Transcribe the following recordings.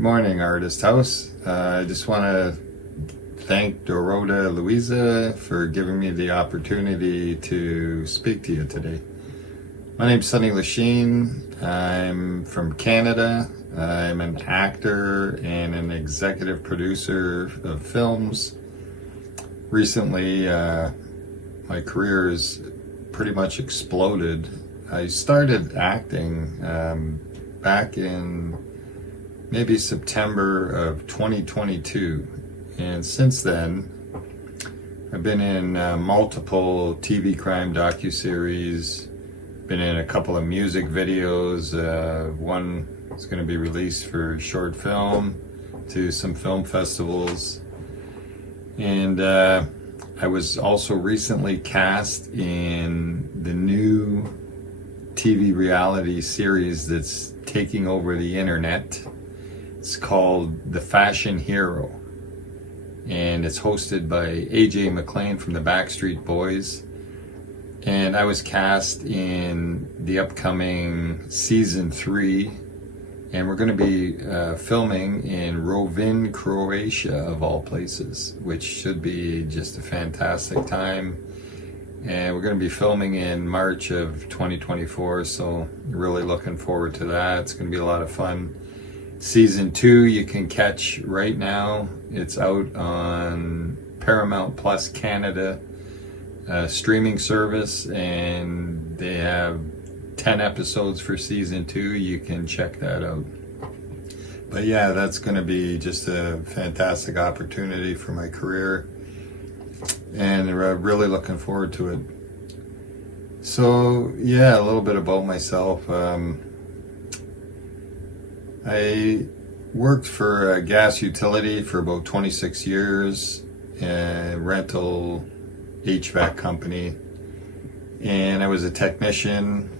Morning, Artist House. I just want to thank Dorota Louisa for giving me the opportunity to speak to you today. My name's Sonny Lachine. I'm from Canada. I'm an actor and an executive producer of films. Recently, my career has pretty much exploded. I started acting back in maybe September of 2022, and since then I've been in multiple TV crime docuseries, been in a couple of music videos. One is going to be released for short film to some film festivals, and I was also recently cast in the new TV reality series that's taking over the internet. It's called The Fashion Hero, and it's hosted by AJ McLean from the Backstreet Boys. And I was cast in the upcoming season 3, and we're going to be filming in Rovinj, Croatia, of all places, which should be just a fantastic time. And we're going to be filming in March of 2024, so really looking forward to that. It's going to be a lot of fun. Season 2 you can catch right now. It's out on Paramount Plus Canada streaming service, and they have 10 episodes for season 2. You can check that out. But yeah, that's going to be just a fantastic opportunity for my career, and really looking forward to it. So yeah, a little bit about myself. I worked for a gas utility for about 26 years, a rental HVAC company, and I was a technician.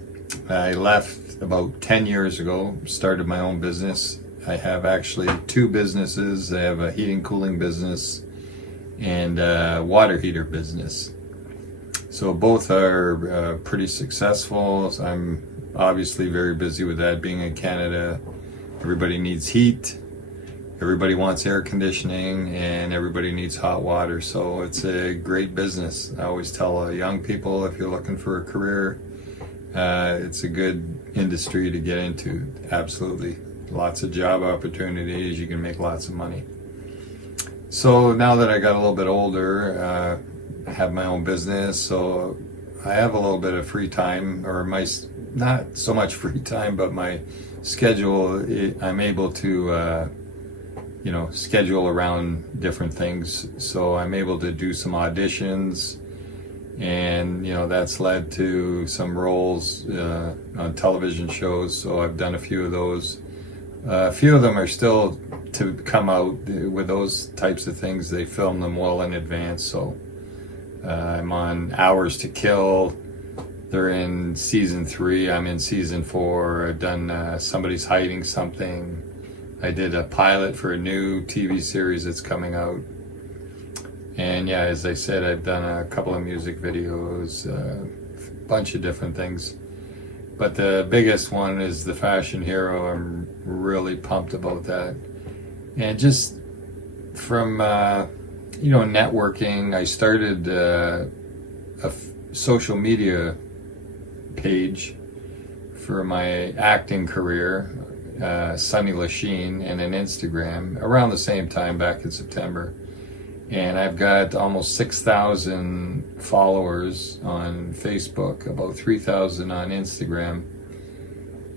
I left about 10 years ago, started my own business. I have actually 2 businesses. I have a heating cooling business and a water heater business. So both are pretty successful. I'm obviously very busy with that. Being in Canada, everybody needs heat, everybody wants air conditioning, and everybody needs hot water. So it's a great business. I always tell young people, if you're looking for a career, it's a good industry to get into. Absolutely. Lots of job opportunities. You can make lots of money. So now that I got a little bit older, I have my own business, so I have a little bit of free time, or not so much free time, but my schedule, I'm able to schedule around different things. So I'm able to do some auditions, and that's led to some roles on television shows. So I've done a few of those. A few of them are still to come out. With those types of things, they film them well in advance. So I'm on Hours to Kill. They're in season 3. I'm in season 4. I've done Somebody's Hiding Something. I did a pilot for a new TV series that's coming out. And yeah, as I said, I've done a couple of music videos, a bunch of different things. But the biggest one is The Fashion Hero. I'm really pumped about that. And just from, networking, I started a social media page for my acting career, Sonny Lachine, and an Instagram around the same time back in September. And I've got almost 6,000 followers on Facebook, about 3,000 on Instagram.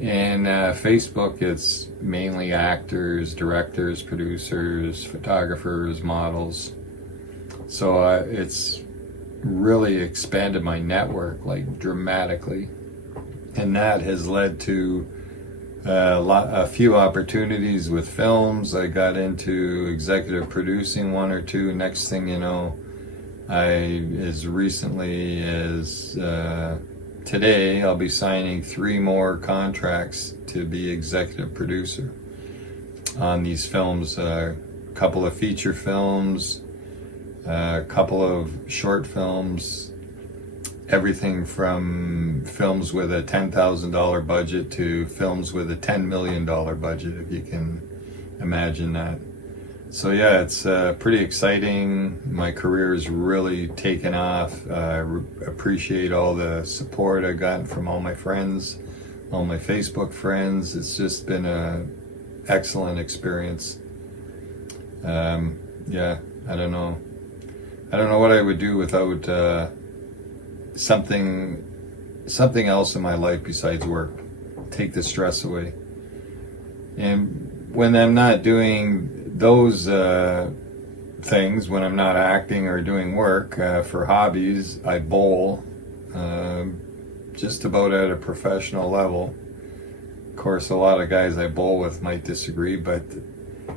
And Facebook, it's mainly actors, directors, producers, photographers, models. So it's really expanded my network like dramatically, and that has led to a few opportunities with films. I got into executive producing 1 or 2. Next thing you know, as recently as today, I'll be signing 3 more contracts to be executive producer on these films. A couple of feature films, a couple of short films, everything from films with a $10,000 budget to films with a $10 million budget, if you can imagine that. So yeah, it's pretty exciting. My career has really taken off. I appreciate all the support I've gotten from all my friends, all my Facebook friends. It's just been an excellent experience. Yeah, I don't know what I would do without something else in my life besides work. Take the stress away. And when I'm not doing those things, when I'm not acting or doing work for hobbies, I bowl just about at a professional level. Of course, a lot of guys I bowl with might disagree, but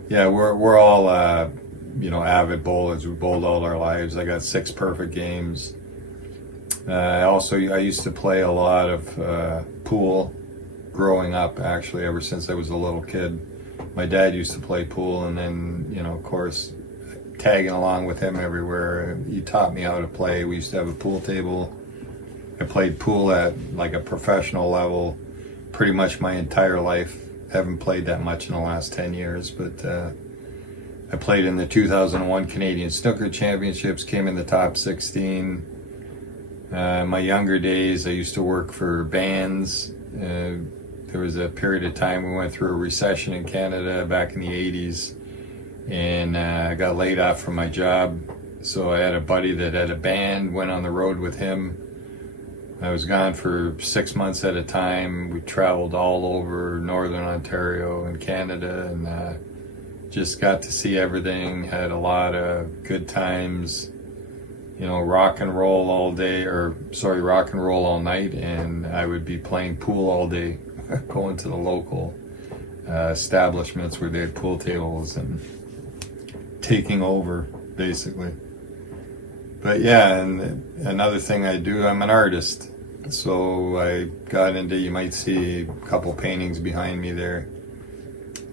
yeah, we're all avid bowlers. We bowled all our lives. I got 6 perfect games. I used to play a lot of pool growing up, actually, ever since I was a little kid. My dad used to play pool, and then, of course, tagging along with him everywhere. He taught me how to play. We used to have a pool table. I played pool at like a professional level pretty much my entire life. Haven't played that much in the last 10 years, but I played in the 2001 Canadian Snooker Championships, came in the top 16. My younger days, I used to work for bands. There was a period of time we went through a recession in Canada back in the 80s, and I got laid off from my job. So I had a buddy that had a band, went on the road with him. I was gone for 6 months at a time. We traveled all over Northern Ontario and Canada, and just got to see everything, had a lot of good times. Rock and roll all all night, and I would be playing pool all day, going to the local establishments where they had pool tables and taking over, basically. But yeah, and another thing I do, I'm an artist. So I got into, you might see a couple paintings behind me there.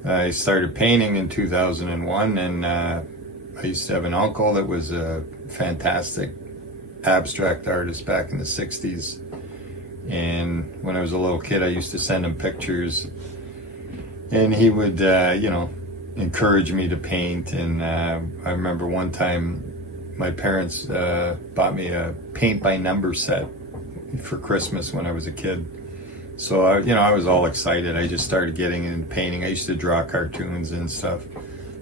I started painting in 2001, and I used to have an uncle that was a fantastic abstract artist back in the 60s. And when I was a little kid, I used to send him pictures, and he would, encourage me to paint. And I remember one time my parents bought me a paint by number set for Christmas when I was a kid. So I was all excited. I just started getting into painting. I used to draw cartoons and stuff.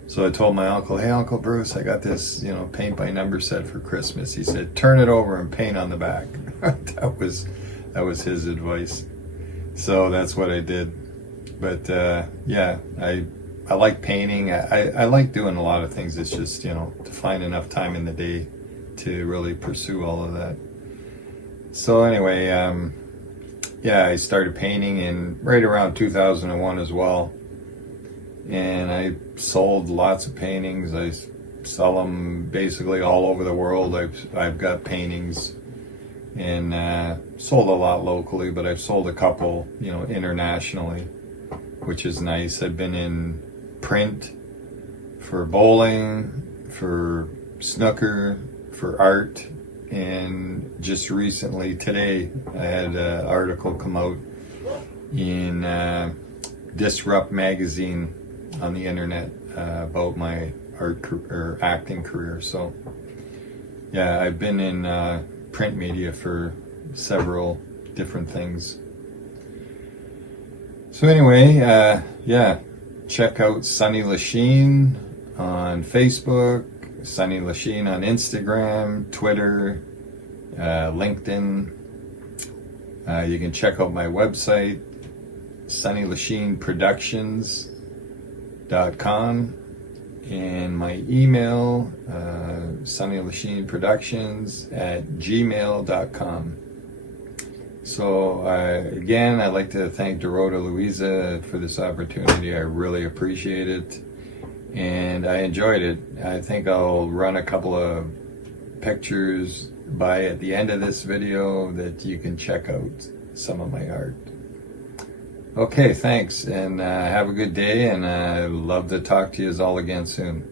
So I told my uncle, "Hey, Uncle Bruce, I got this, paint by number set for Christmas." He said, "Turn it over and paint on the back." That was his advice. So that's what I did. But yeah, I like painting. I like doing a lot of things. It's just, to find enough time in the day to really pursue all of that. So anyway, yeah, I started painting in right around 2001 as well. And I sold lots of paintings. I sell them basically all over the world. I've got paintings, and sold a lot locally, but I've sold a couple, internationally, which is nice. I've been in print for bowling, for snooker, for art, and just recently, today, I had an article come out in Disrupt magazine on the internet about my acting career. So yeah, I've been in print media for several different things. So anyway, yeah, check out Sonny Lachine on Facebook, Sonny Lachine on Instagram, Twitter, LinkedIn. You can check out my website, SonnyLachineProductions.com, and my email, SonnyLachineProductions@gmail.com. So again, I'd like to thank Dorota Louisa for this opportunity. I really appreciate it, and I enjoyed it. I think I'll run a couple of pictures by at the end of this video that you can check out some of my art. Okay, thanks, and have a good day, and I'd love to talk to you all again soon.